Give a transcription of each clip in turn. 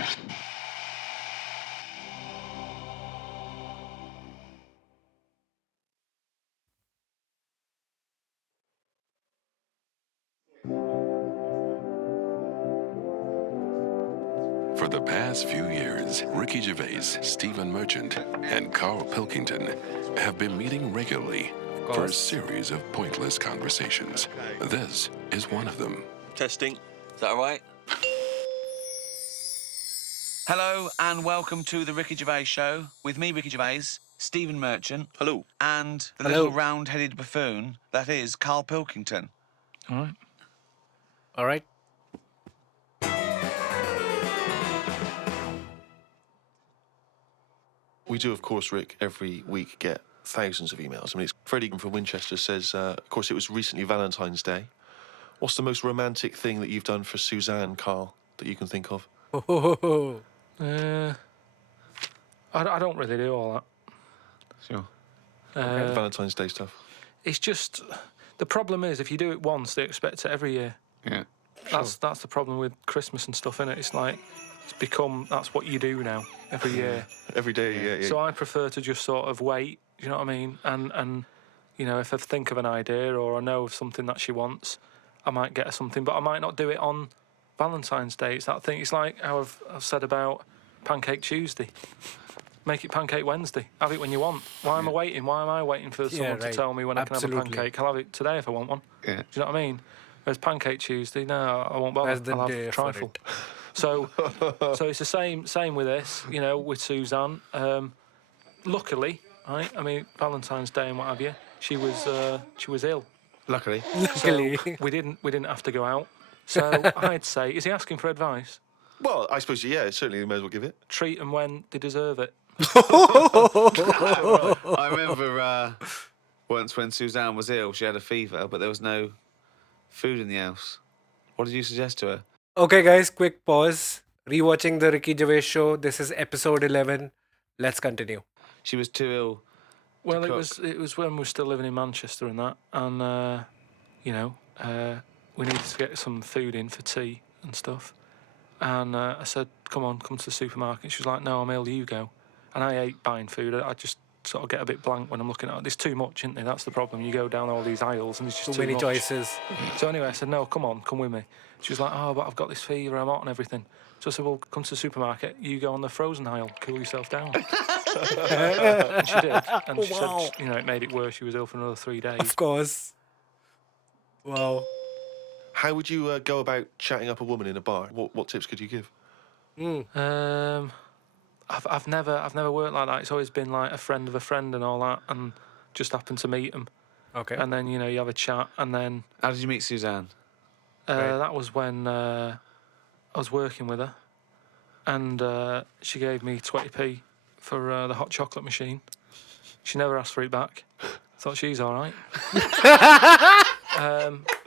For the past few years, Ricky Gervais, Stephen Merchant, and Karl Pilkington have been meeting regularly for a series of pointless conversations. This is one of them. Testing. Is that all right? Hello and welcome to the Ricky Gervais Show with me, Ricky Gervais, Stephen Merchant. Hello. And the little round-headed buffoon that is Karl Pilkington. All right. All right. We do, of course, Rick, every week get thousands of emails. I mean, it's Freddie from Winchester says, of course, it was recently Valentine's Day. What's the most romantic thing that you've done for Suzanne, Karl, that you can think of? I don't really do all that. Sure. Valentine's Day stuff. It's just, the problem is, if you do it once, they expect it every year. Yeah. That's the problem with Christmas and stuff, innit? It's like, it's become, that's what you do now, every year. Every day, yeah. So I prefer to just sort of wait, you know what I mean? And you know, if I think of an idea or I know of something that she wants, I might get her something, but I might not do it on Valentine's Day. It's that thing. It's like how I've said about Pancake Tuesday. Make it Pancake Wednesday. Have it when you want. Why am I waiting? Why am I waiting for someone to tell me when I can have a pancake? I'll have it today if I want one. Yeah. Do you know what I mean? Whereas Pancake Tuesday, no, I won't bother. I'll have trifle. So it's the same with this. You know, with Suzanne. Luckily, right? I mean, Valentine's Day and what have you. She was ill. Luckily. So we didn't have to go out. So I'd say, is he asking for advice? Well, I suppose, yeah, certainly you may as well give it. Treat them when they deserve it. I remember once when Suzanne was ill, she had a fever, but there was no food in the house. What did you suggest to her? Okay, guys, quick pause. Rewatching the Ricky Gervais Show. This is episode 11. Let's continue. She was too ill. Well, it was when we were still living in Manchester and that, and you know, we needed to get some food in for tea and stuff. And I said, come to the supermarket. She was like, no, I'm ill, you go. And I hate buying food. I just sort of get a bit blank when I'm looking at it. There's too much, isn't there? That's the problem. You go down all these aisles and there's just too many much. choices. So anyway, I said, no, come with me. She was like, oh, but I've got this fever, I'm hot and everything. So I said, well, come to the supermarket, you go on the frozen aisle, cool yourself down. And she did. And she said, you know, it made it worse. She was ill for another 3 days. Of course. Wow. How would you go about chatting up a woman in a bar? What tips could you give? I've never worked like that. It's always been like a friend of a friend and all that, and just happened to meet them. Okay. And then, you know, you have a chat, and then... How did you meet Suzanne? That was when I was working with her, and she gave me 20p for the hot chocolate machine. She never asked for it back. Thought she's all right.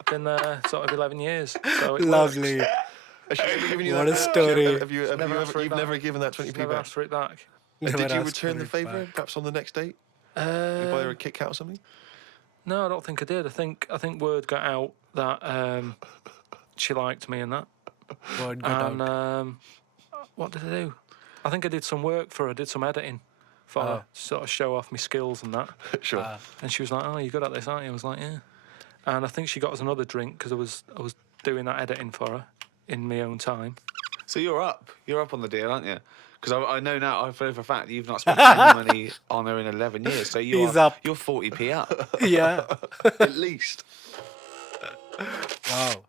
Been there sort of 11 years. So it Lovely. What a story. You've never given that 20p never back? asked for it back. Did you return the favour, perhaps on the next date? You buy her a Kit Kat or something? No, I don't think I did. I think word got out that she liked me and that. Word got out. What did I do? I think I did some work for her, did some editing for her, to sort of show off my skills and that. Sure. And she was like, oh, you're good at this, aren't you? I was like, yeah. And I think she got us another drink because I was doing that editing for her in my own time. So you're up on the deal, aren't you? Because I know now, for a fact, you've not spent any money on her in 11 years. So you're 40p up. Yeah. At least. Wow.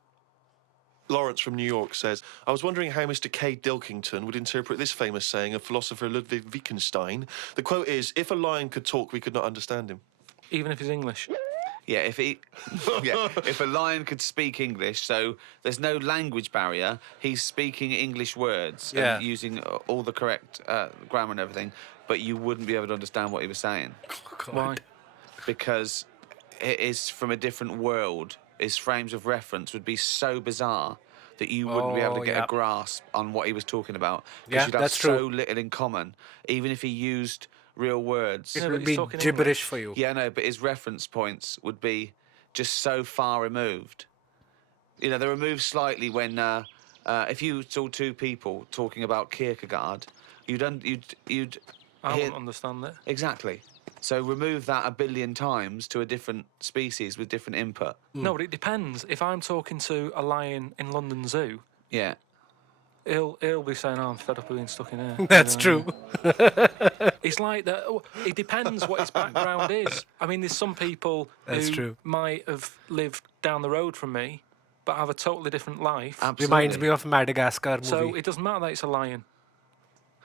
Lawrence from New York says, I was wondering how Mr. K. Pilkington would interpret this famous saying of philosopher Ludwig Wittgenstein. The quote is, if a lion could talk, we could not understand him. Even if he's English. Yeah, if a lion could speak English, so there's no language barrier, he's speaking English words and using all the correct grammar and everything, but you wouldn't be able to understand what he was saying. Why? Because it is from a different world. His frames of reference would be so bizarre that you wouldn't be able to get a grasp on what he was talking about. Because you'd have so little in common, even if he used real words. It would be gibberish for you. Yeah, no, but his reference points would be just so far removed. You know, they're removed slightly when if you saw two people talking about Kierkegaard, you'd I wouldn't understand it. Exactly. So remove that 1 billion times to a different species with different input. No, but it depends. If I'm talking to a lion in London Zoo, Yeah. he'll be saying, "Oh, I'm fed up of being stuck in here." That's true. It's like that. It depends what his background is. I mean, there's some people who might have lived down the road from me, but have a totally different life. Absolutely. Reminds me of Madagascar movie. So it doesn't matter that it's a lion,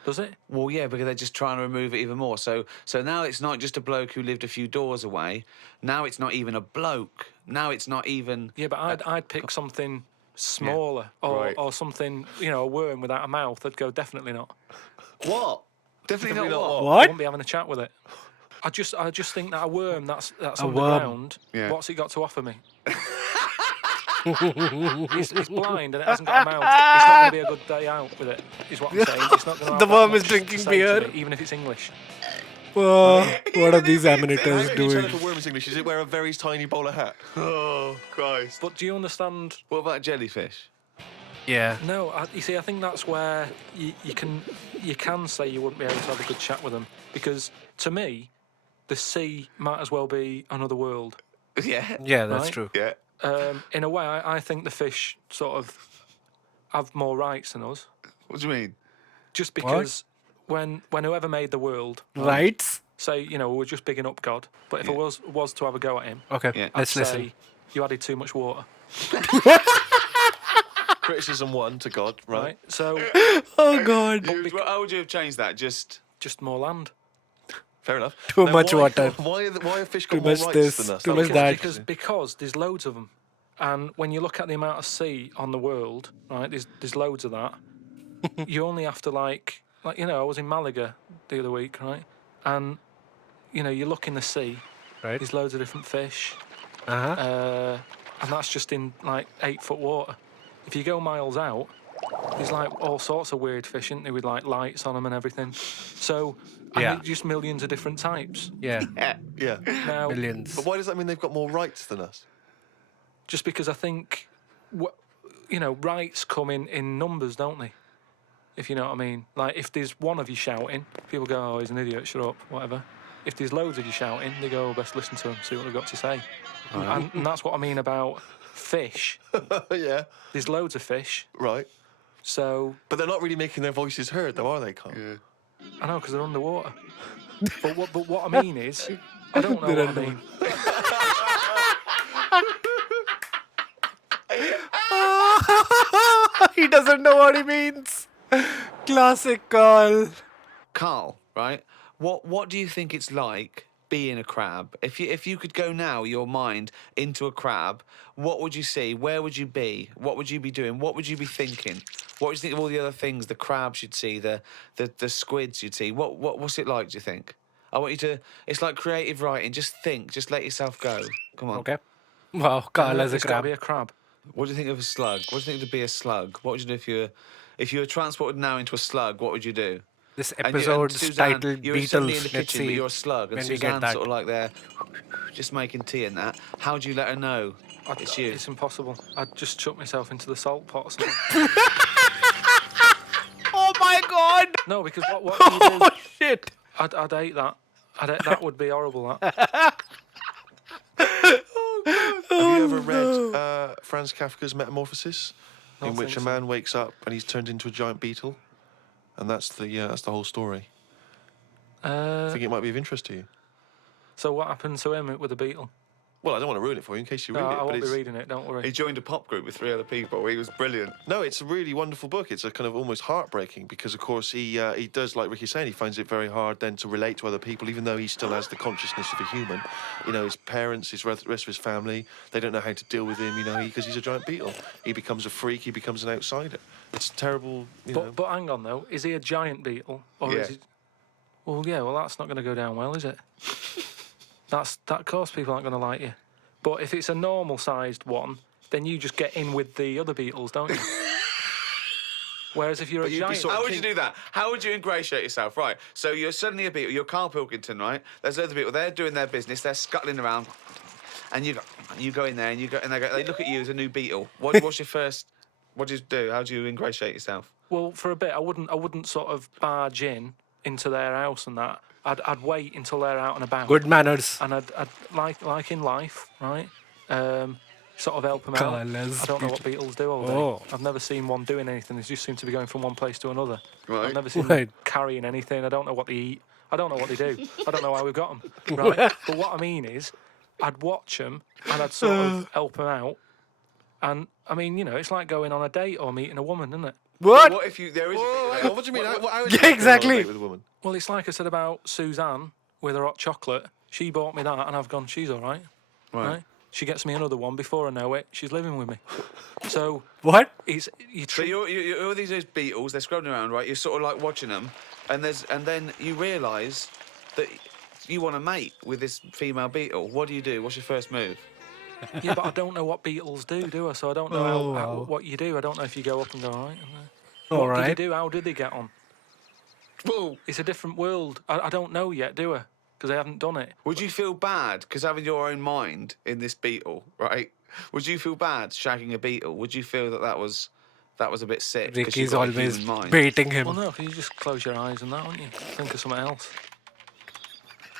does it? Well, yeah, because they're just trying to remove it even more. So now it's not just a bloke who lived a few doors away. Now it's not even a bloke. Now it's not even... Yeah, but I'd pick something smaller or something, a worm without a mouth. I'd go, definitely not. What? Definitely not what? What? I wouldn't be having a chat with it. I just think that a worm that's underground, what's it got to offer me? It's blind and it hasn't got a mouth. It's not going to be a good day out with it, is what I'm saying. It's not going to The worm is drinking beer. Even if it's English. What are these amateurs How can you tell doing? if a worm is English? Is it wear a very tiny bowler hat? Oh, Christ. But do you understand? What about a jellyfish? Yeah. No, you see, I think that's where you can say you wouldn't be able to have a good chat with them, because to me, the sea might as well be another world. Yeah. Yeah, that's Right? true. Yeah. In a way, I think the fish sort of have more rights than us, What do you mean? just because when whoever made the world, Rights? say, we're just bigging up God, but if I was to have a go at him, Okay, Yeah. let's I'd listen. say you added too much water, Criticism 1 to God, right? right? So Oh, God. How would you have changed that? Just more land. Fair enough. Too Now, much water. Why are fish Too got more much rights this, than us? too That much was that. Because there's loads of them, and when you look at the amount of sea on the world, right? There's loads of that. You only have to I was in Malaga the other week, right? And you look in the sea, Right. there's loads of different fish, Uh-huh. and that's just in 8-foot water. If you go miles out, there's all sorts of weird fish, isn't there, with lights on them and everything. So and just millions of different types. Yeah. Yeah. Now, Millions. But why does that mean they've got more rights than us? just because I think, rights come in numbers, don't they? If you know what I mean. Like, if there's one of you shouting, people go, "Oh, he's an idiot, shut up," whatever. If there's loads of you shouting, they go, "Oh, best listen to him, see what they've got to say." And that's what I mean about fish. Yeah. There's loads of fish, Right. so But they're not really making their voices heard, though, are they, Carl? Yeah. I know, because they're underwater. but what I mean is, I don't know what I mean. He doesn't know what he means. Classic Carl. Carl, right? What do you think it's like being a crab? If you could go now, your mind into a crab, what would you see? Where would you be? What would you be doing? What would you be thinking? What would you think of all the other things the crabs you'd see, the squids you'd see? What's it like, do you think? I want you to... It's like creative writing. Just think. Just let yourself go. Come on. Okay. Wow, Carl as a It's got to crab. be a crab. What do you think of a slug? What do you think to be a slug? What would you do if you were transported now into a slug? What would you do? This And episode's Suzanne, titled you're suddenly in Beetles. the Let's kitchen, but see you're a slug, and when we get Suzanne's that. sort of like there, just making tea and that. How do you let her know it's you? It's impossible. I'd just chuck myself into the salt pot or something. Oh my God! No, because what do you do? Oh shit! I'd hate that. That would be horrible, that. Have you ever read Franz Kafka's Metamorphosis, in which think a man wakes up and he's turned into a giant beetle, and that's the whole story. I think it might be of interest to you. So what happened to him with the beetle? Well, I don't want to ruin it for you in case you No, read it. I but won't be it's... reading it, don't worry. He joined a pop group with 3 other people. He was brilliant. No, it's a really wonderful book. It's a kind of almost heartbreaking because, of course, he does, like Ricky's saying, he finds it very hard then to relate to other people, even though he still has the consciousness of a human. His parents, his rest of his family, they don't know how to deal with him, because he's a giant beetle. He becomes a freak. He becomes an outsider. It's terrible, But hang on, though. Is he a giant beetle? Or Yeah. is he... Well, yeah, that's not going to go down well, is it? That, of course, people aren't going to like you. But if it's a normal-sized one, then you just get in with the other beetles, don't you? Whereas if you're a you'd be giant... sort How would you do that? How would you ingratiate yourself? Right, so you're suddenly a beetle. You're Karl Pilkington, right? There's loads of people. They're doing their business. They're scuttling around. And you go in there and they look at you as a new beetle. What's your first What do you do? How do you ingratiate yourself? Well, for a bit, I wouldn't sort of barge into their house and that. I'd wait until they're out and about. Good manners. And I'd like in life, right? Sort of help them out. Colours. I don't know what beetles do all day. Oh. I've never seen one doing anything. They just seem to be going from one place to another. Right. I've never seen them carrying anything. I don't know what they eat. I don't know what they do. I don't know how we've got them. Right? But what I mean is, I'd watch them and I'd sort of help them out. And I mean, you know, it's like going on a date or meeting a woman, isn't it? What? What if there is? What do you mean? Yeah, exactly. With a woman? Well, it's like I said about Suzanne with her hot chocolate. She bought me that, and I've gone, she's all right. Right. She gets me another one before I know it. She's living with me. So What? So you're all these beetles. They're scrubbing around, right? You're sort of like watching them, and then you realise that you want to mate with this female beetle. What do you do? What's your first move? Yeah, but I don't know what beetles do I? So I don't know what you do. I don't know if you go up and go, all right. What did they do? How did they get on? Well, It's a different world. I don't know yet, do I? Because I haven't done it. would you feel bad because having your own mind in this beetle, right? Would you feel bad shagging a beetle? Would you feel that was a bit sick? 'cause you've Ricky's got a always human mind? baiting him. Well, no, because you just close your eyes and that, wouldn't you? Think of something else.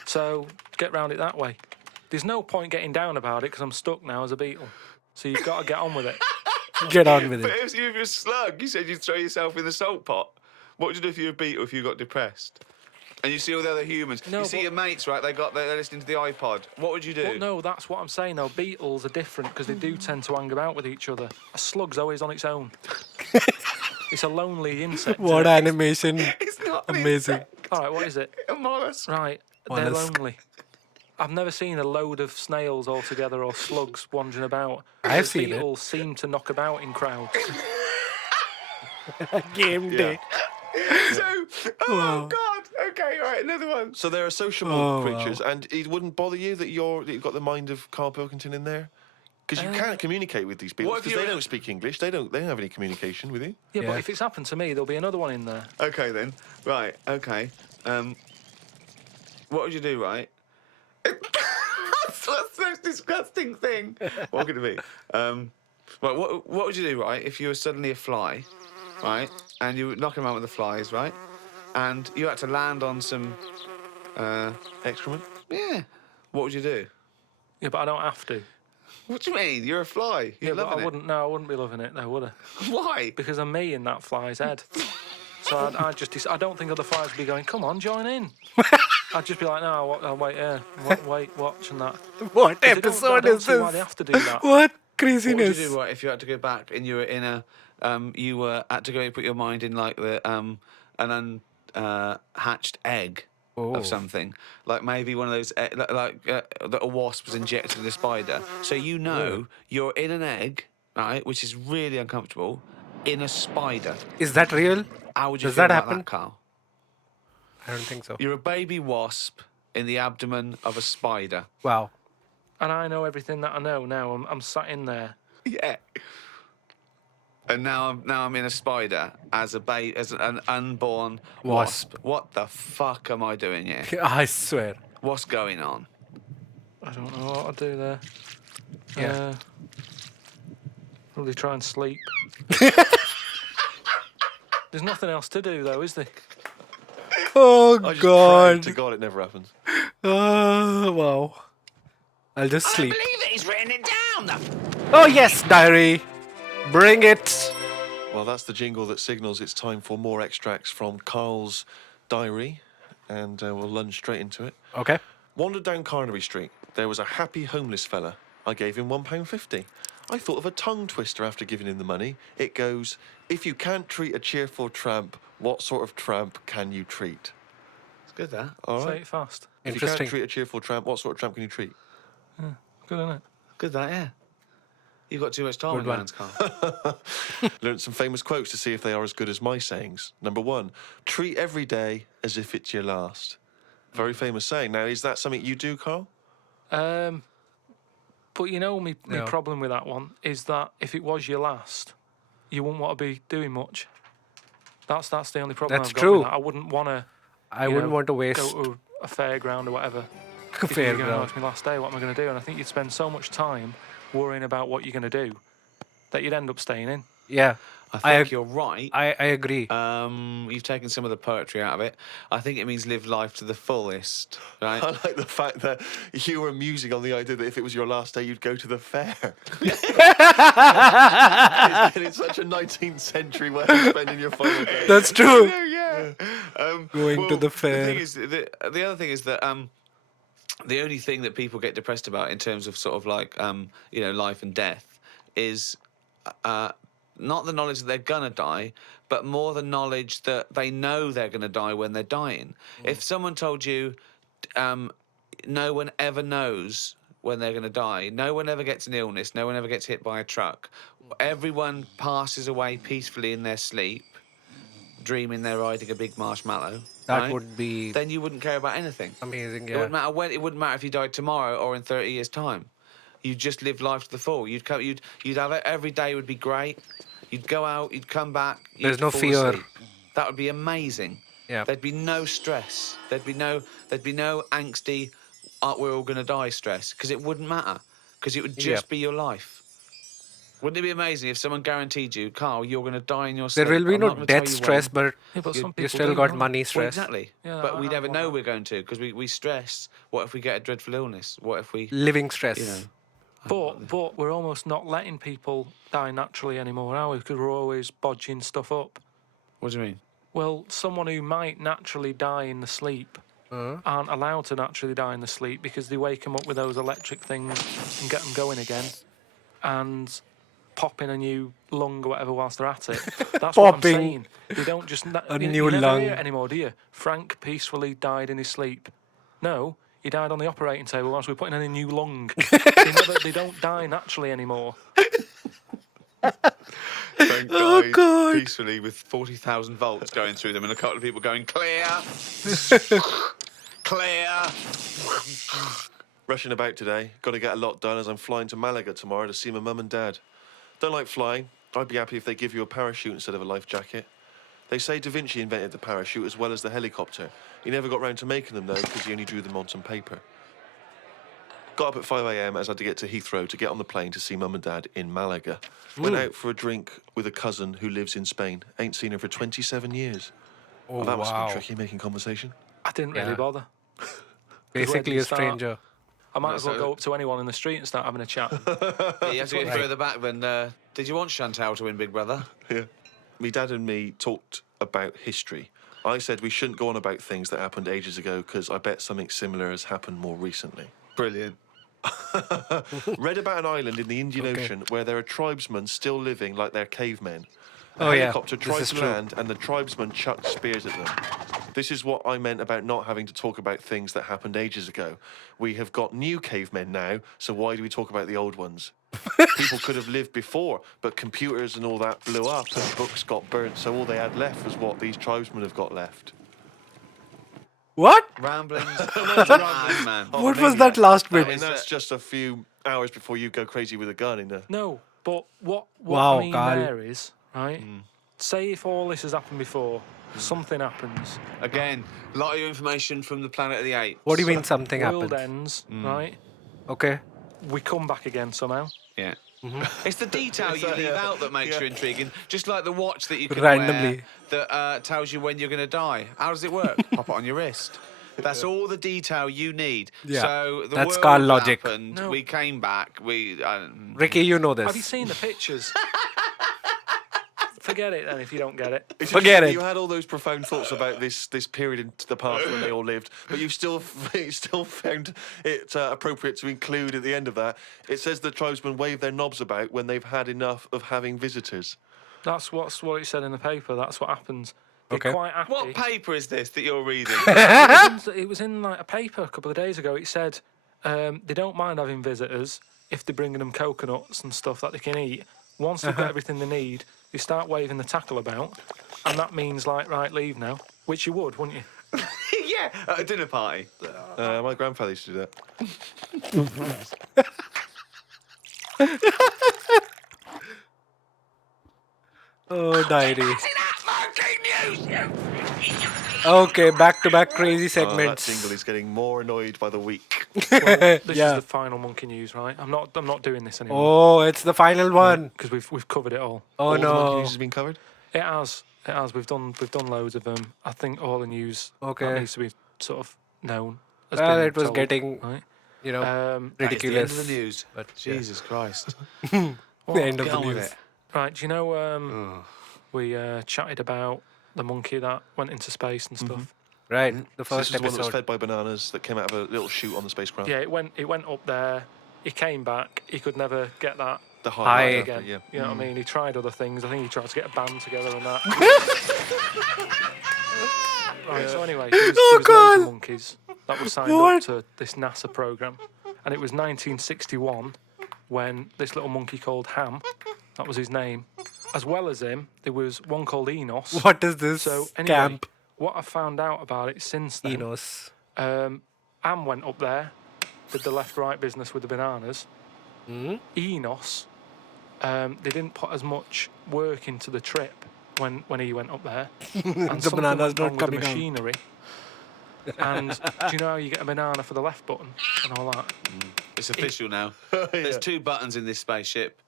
So get round it that way. There's no point getting down about it because I'm stuck now as a beetle. So you've got to get on with it. Get on with But it. if you're a slug, you said you'd throw yourself in the salt pot. What would you do if you were a beetle if you got depressed? And you see all the other humans. No, you see but- your mates, right? They're listening to the iPod. What would you do? Well, no, that's what I'm saying. No, beetles are different because they do tend to hang about with each other. A slug's always on its own. It's a lonely insect. What animation. It's not an Amazing. insect. All right, what is it? A mollusk. Right, Mollusk. they're lonely. I've never seen a load of snails all together or slugs wandering about. I've seen it. Beetles seem to knock about in crowds. Game day. So, oh God. Okay, all right, another one. So they're sociable Oh, creatures, and it wouldn't bother you that you've got the mind of Karl Pilkington in there, because you can't communicate with these people what if because they you're- don't speak English. They don't have any communication with you. Yeah, Yeah. but if it's happened to me, there'll be another one in there. Okay then. Right. Okay. What would you do? Right. That's the most disgusting thing. What could it be? Right. What would you do? Right. If you were suddenly a fly, right, and you were knocking around with the flies, right, and you had to land on some. Excrement. Yeah. What would you do? Yeah, but I don't have to. What do you mean? You're a fly. You're Yeah, but loving I wouldn't. No, I wouldn't be loving it, though, would I? it. Why? Because I'm me in that fly's head. So I don't think other flies would be going, come on, join in. I'd just be like, no, I'll wait here, wait, watch and that. What I episode don't is see why they this? have to do that. What What would craziness. you do, right, if you had to go back and you were in a, you were had to go put your mind in like the an unhatched egg Oh. of something, like maybe one of those that a wasp was injected in a spider. So you know you're in an egg, right, which is really uncomfortable, in a spider. Is that real? How would you Does feel that about happen? that, Carl? I don't think so. You're a baby wasp in the abdomen of a spider. Wow. And I know everything that I know now. I'm sat in there. Yeah. And now I'm in a spider as an unborn Wasp. What the fuck am I doing here? I swear. What's going on? I don't know what I'd do there. Yeah. Probably try and sleep. There's nothing else to do, though, is there? Oh, I just pray God. to God it never happens. Wow. I'll just sleep. believe that he's written it down. Oh, yes, diary. Bring it. Well, that's the jingle that signals it's time for more extracts from Karl's diary, and we'll lunge straight into it. Okay. Wandered down Carnaby Street. There was a happy homeless fella. I gave him £1.50. I thought of a tongue twister after giving him the money. It goes, if you can't treat a cheerful tramp, what sort of tramp can you treat? It's good, that. All Say right. it fast. If you Interesting. can't treat a cheerful tramp, what sort of tramp can you treat? Good, isn't it? Good, that, yeah. You've got too much time on your one. hands, Carl. Learned some famous quotes to see if they are as good as my sayings. Number 1, treat every day as if it's your last. Very famous saying. Now, is that something you do, Karl? But you know, my No. problem with that one is that if it was your last, you wouldn't want to be doing much. That's the only problem. That's I've got true. With that. I wouldn't want to. I wouldn't want to waste Go to a fairground or whatever. If you're going, oh, fairground. it's my last day. What am I going to do? And I think you'd spend so much time worrying about what you're going to do that you'd end up staying in. Yeah. I think you're right. I agree. You've taken some of the poetry out of it. I think it means live life to the fullest, right? I like the fact that you were musing on the idea that if it was your last day, you'd go to the fair. It's such a 19th century way of spending your final day. That's true. Yeah. Going to the fair. The thing is, the other thing is that the only thing that people get depressed about in terms of sort of like life and death is not the knowledge that they're gonna die, but more the knowledge that they know they're gonna die when they're dying. If someone told you, no one ever knows when they're gonna die, no one ever gets an illness, no one ever gets hit by a truck, everyone passes away peacefully in their sleep, dreaming they're riding a big marshmallow. That right? would be Then you wouldn't care about anything. amazing. It Yeah. wouldn't matter when. It wouldn't matter if you died tomorrow or in 30 years' time. You'd just live life to the full. You'd have it every day would be great. You'd go out. You'd come back. There's you'd no fall fear. asleep. That would be amazing. Yeah. There'd be no stress. There'd be no angsty, we're all gonna die stress, because it wouldn't matter, because it would just be your life. Wouldn't it be amazing if someone guaranteed you, Carl, you're going to die in your sleep? There will be I'm no not gonna tell death you stress, when. but some you people still do, got don't money Well, stress. exactly. Yeah, but I we never want know that. we're going to, because we stress. What if we get a dreadful illness? What if we, Living stress. you know... But we're almost not letting people die naturally anymore, are we? Because we're always bodging stuff up. What do you mean? Well, someone who might naturally die in the sleep aren't allowed to naturally die in the sleep because they wake them up with those electric things and get them going again and pop in a new lung or whatever whilst they're at it. That's what I'm Popping saying. They don't just... a you new never lung. hear it anymore, do you? Frank peacefully died in his sleep. No, he died on the operating table whilst we were putting in a new lung. They don't die naturally anymore. Frank Oh, died God. peacefully with 40,000 volts going through them and a couple of people going, clear, clear. Rushing about today. Got to get a lot done as I'm flying to Malaga tomorrow to see my mum and dad. Don't like flying. I'd be happy if they give you a parachute instead of a life jacket. They say Da Vinci invented the parachute as well as the helicopter. He never got round to making them, though, because he only drew them on some paper. Got up at 5 a.m. as I had to get to Heathrow to get on the plane to see mum and dad in Malaga. Went out for a drink with a cousin who lives in Spain. Ain't seen her for 27 years. Oh, Well, that must have wow. been tricky, making conversation. I didn't really Yeah. bother. Basically you a start? stranger. I might as well So- go up to anyone in the street and start having a chat. Yeah, you have to go further back than... did you want Chantal to win Big Brother? Yeah. Me dad and me talked about history. I said we shouldn't go on about things that happened ages ago because I bet something similar has happened more recently. Brilliant. Read about an island in the Indian Okay. Ocean where there are tribesmen still living like they're cavemen. A Oh, yeah. helicopter This tried is to true. land and the tribesmen chucked spears at them. This is what I meant about not having to talk about things that happened ages ago. We have got new cavemen now, so why do we talk about the old ones? People could have lived before, but computers and all that blew up and books got burnt, so all they had left was what these tribesmen have got left. What? Ramblings. Mad man. What was that last I bit? mean, that's just a few hours before you go crazy with a gun in there. No, but what Wow, I mean Carl. there is, right, say if all this has happened before, something happens, Again, a lot of information from the Planet of the Apes. What do you mean something world happened? ends, right, Okay. we come back again somehow. Yeah. It's the detail you leave out that makes you intriguing. Just like the watch that you can Randomly. wear that tells you when you're going to die. How does it work? Pop it on your wrist. That's all the detail you need. Yeah, So the that's world Carl logic. happened, No. we came back. Ricky, you know this. Have you seen the pictures? Forget it then if you don't get it. It's Forget interesting it. You had all those profound thoughts about this period in the past when they all lived, but you still found it appropriate to include at the end of that. It says the tribesmen wave their knobs about when they've had enough of having visitors. That's what it said in the paper. That's what happens. They're Okay. quite happy. What paper is this that you're reading? It was in like a paper a couple of days ago. It said they don't mind having visitors if they're bringing them coconuts and stuff that they can eat. Once they've got everything they need, they start waving the tackle about, and that means like, right, leave now, which you would, wouldn't you? Yeah, at a dinner party. My grandfather used to do that. Oh, diary. Okay, back-to-back crazy Oh, that segments. jingle is getting more annoyed by the week. Well, this Yeah. is the final monkey news, right? I'm not doing this anymore. Oh, it's the final one. Because we've covered it all. Oh All the monkey no. news has been covered? It has. We've done loads of them. I think all the news Okay. that needs to be sort of known. Has Well, been it was told, getting, right. you know, That is the end ridiculous. of the news. But Jesus Christ. the end of Get the on with news. it. Right. Do you know we chatted about the monkey that went into space and stuff? Right, the So this first is the one that was episode. fed by bananas that came out of a little chute on the spacecraft. Yeah. It went up there. He came back. He could never get that The High. high again. yeah. You know what I mean? He tried other things. I think he tried to get a band together and that. Right, so anyway, there was loads of monkeys that were signed up to this NASA program. And it was 1961 when this little monkey called Ham, that was his name, as well as him, there was one called Enos. What is this So anyway, camp? what I found out about it since then, Enos. Am went up there, did the left-right business with the bananas. Enos, they didn't put as much work into the trip when he went up there. And The bananas went wrong not with the coming out. machinery. And do you know how you get a banana for the left button and all that? It's official now. There's 2 buttons in this spaceship.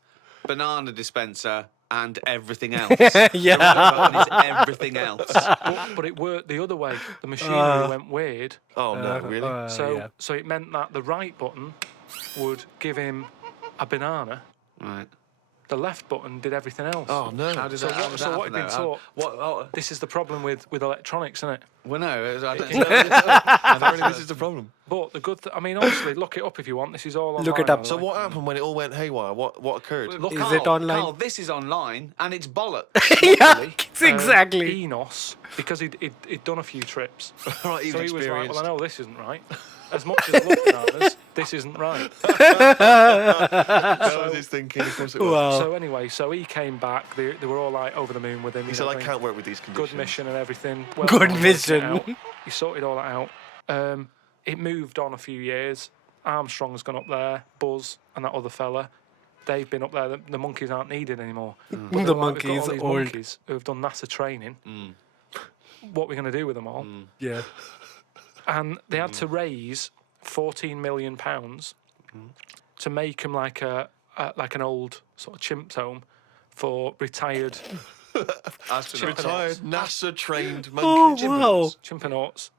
Banana dispenser and everything else. Yeah. The right button is everything else. But it worked the other way. The machinery went weird. Oh, no, really? So it meant that the right button would give him a banana. Right. The left button did everything else. Oh, no. How did So that, how what- did so that what happen, had been though? taught- What? This is the problem with electronics, isn't it? Well, no, I don't Apparently this is the problem. But the good I mean, honestly, look it up if you want. This is all online. Look it up. So what happened when it all went haywire? What occurred? Look, Is Carl, it online? Carl, this is online and it's bollocks. Yeah, exactly. Enos, because he'd done a few trips. Right, So even he was like, experienced. well, I know this isn't right. As much as I love bananas, this isn't right. That was his thinking. Of course it was. Wow. So anyway, so he came back. They were all like over the moon with him. He you said, know I what can't work with these conditions. Good mission and everything. Well Good done, worked it mission. out. He sorted all that out. It moved on a few years. Armstrong's gone up there. Buzz and that other fella, they've been up there. The monkeys aren't needed anymore. But The they're like, monkey's we've got all these old. monkeys who have done NASA training. What are we going to do with them all? Yeah. And they had to raise £14 million to make them like an old sort of chimps home for retired Retired NASA-trained Oh, monkey. wow. chimpanauts.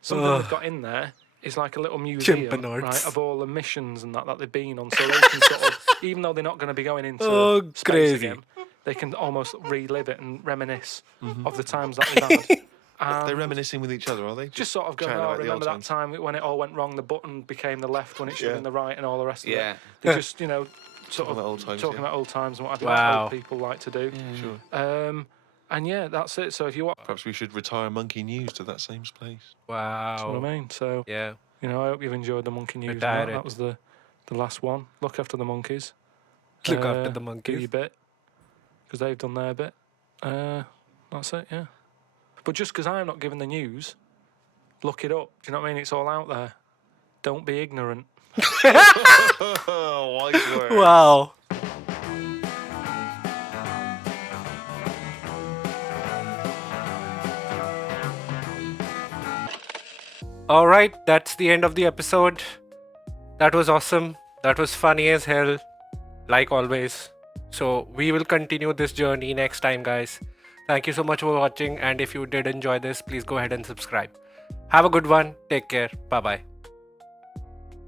Something they've got in there is like a little museum, Chimpanauts. right, of all the missions and that they've been on. So they can sort of, even though they're not going to be going into space crazy. again, they can almost relive it and reminisce of the times that they've had. They're reminiscing with each other, are they? Just sort of going, chatting oh, about the remember old that times. time when it all went wrong, the button became the left when it should have been the right and all the rest of Yeah. it. They just, you know, sort Talking of about old times, talking yeah. about old times and what Wow. old people like to do. Sure. And yeah, that's it. So if you want, Perhaps we should retire monkey news to that same place. that's what I Wow. mean. So, Yeah. you know, I hope you've enjoyed the monkey news. Retire That it. was the last one. Look after the monkeys. Look after the Do monkeys. your bit. Because they've done their bit. That's it, yeah. But just because I'm not giving the news, look it up. Do you know what I mean? It's all out there. Don't be ignorant. Oh, wise word. Wow. All right, that's the end of the episode. That was awesome. That was funny as hell, like always. So we will continue this journey next time, guys. Thank you so much for watching, and if you did enjoy this, please go ahead and subscribe. Have a good one. Take care. Bye bye.